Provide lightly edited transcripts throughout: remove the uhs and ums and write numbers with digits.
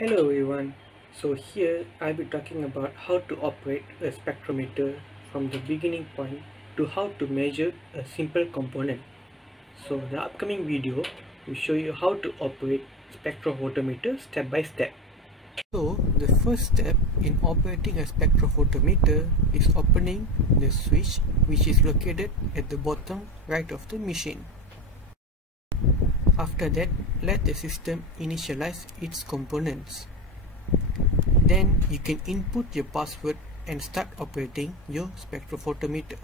Hello everyone. So here I'll be talking about how to operate a spectrometer from the beginning point to how to measure a simple component. So the upcoming video will show you how to operate spectrophotometer step by step. So the first step in operating a spectrophotometer is opening the switch, which is located at the bottom right of the machine. After that, let the system initialize its components. Then you can input your password and start operating your spectrophotometer.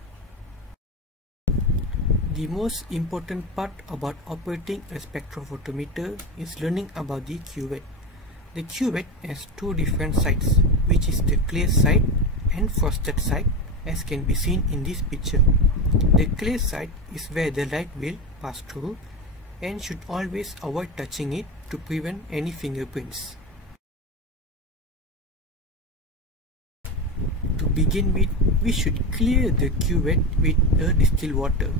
The most important part about operating a spectrophotometer is learning about the cuvette. The cuvette has two different sides, which is the clear side and frosted side, as can be seen in this picture. The clear side is where the light will pass through and should always avoid touching it to prevent any fingerprints. To begin with, we should clear the cuvette with a distilled water.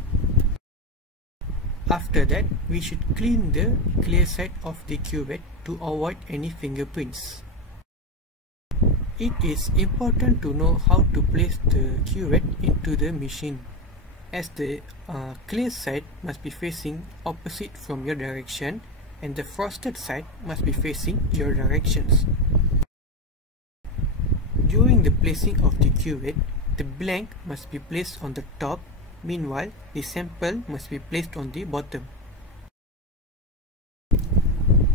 After that, we should clean the clear side of the cuvette to avoid any fingerprints. It is important to know how to place the cuvette into the machine, as the clear side must be facing opposite from your direction and the frosted side must be facing your directions. During the placing of the cuvette, the blank must be placed on the top, meanwhile the sample must be placed on the bottom.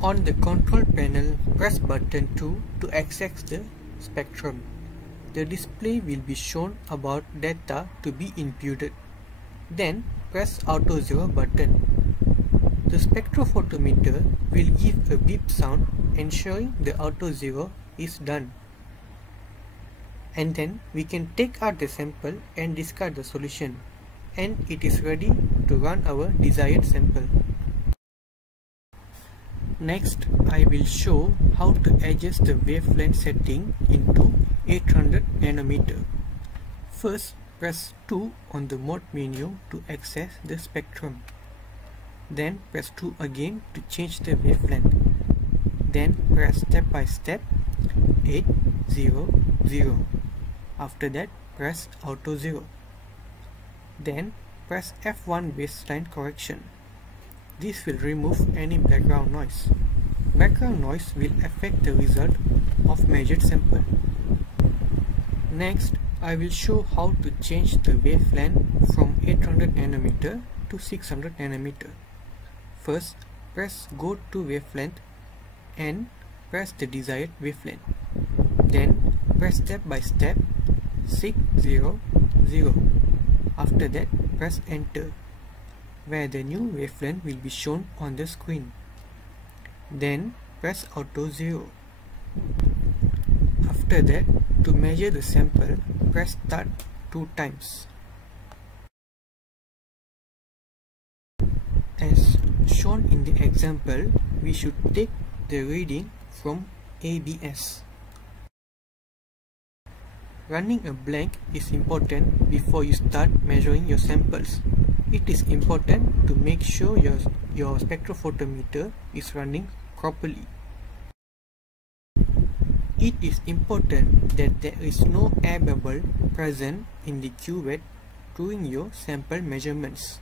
On the control panel, press button 2 to access the spectrum. The display will be shown about data to be imputed. Then press Auto 0 button. The spectrophotometer will give a beep sound ensuring the Auto 0 is done. And then we can take out the sample and discard the solution, and it is ready to run our desired sample. Next, I will show how to adjust the wavelength setting into 800 nanometer. First, press 2 on the mode menu to access the spectrum. Then press 2 again to change the wavelength. Then press step by step 800. After that, press Auto 0. Then press F1 baseline correction. This will remove any background noise. Background noise will affect the result of measured sample. Next, I will show how to change the wavelength from 800 nanometer to 600 nanometer. First, press Go to Wavelength and press the desired wavelength. Then press step by step 600. After that, press Enter, where the new wavelength will be shown on the screen. Then press Auto 0. After that, to measure the sample, press Start 2 times. As shown in the example, we should take the reading from ABS. Running a blank is important before you start measuring your samples. It is important to make sure your spectrophotometer is running properly. It is important that there is no air bubble present in the cuvette during your sample measurements.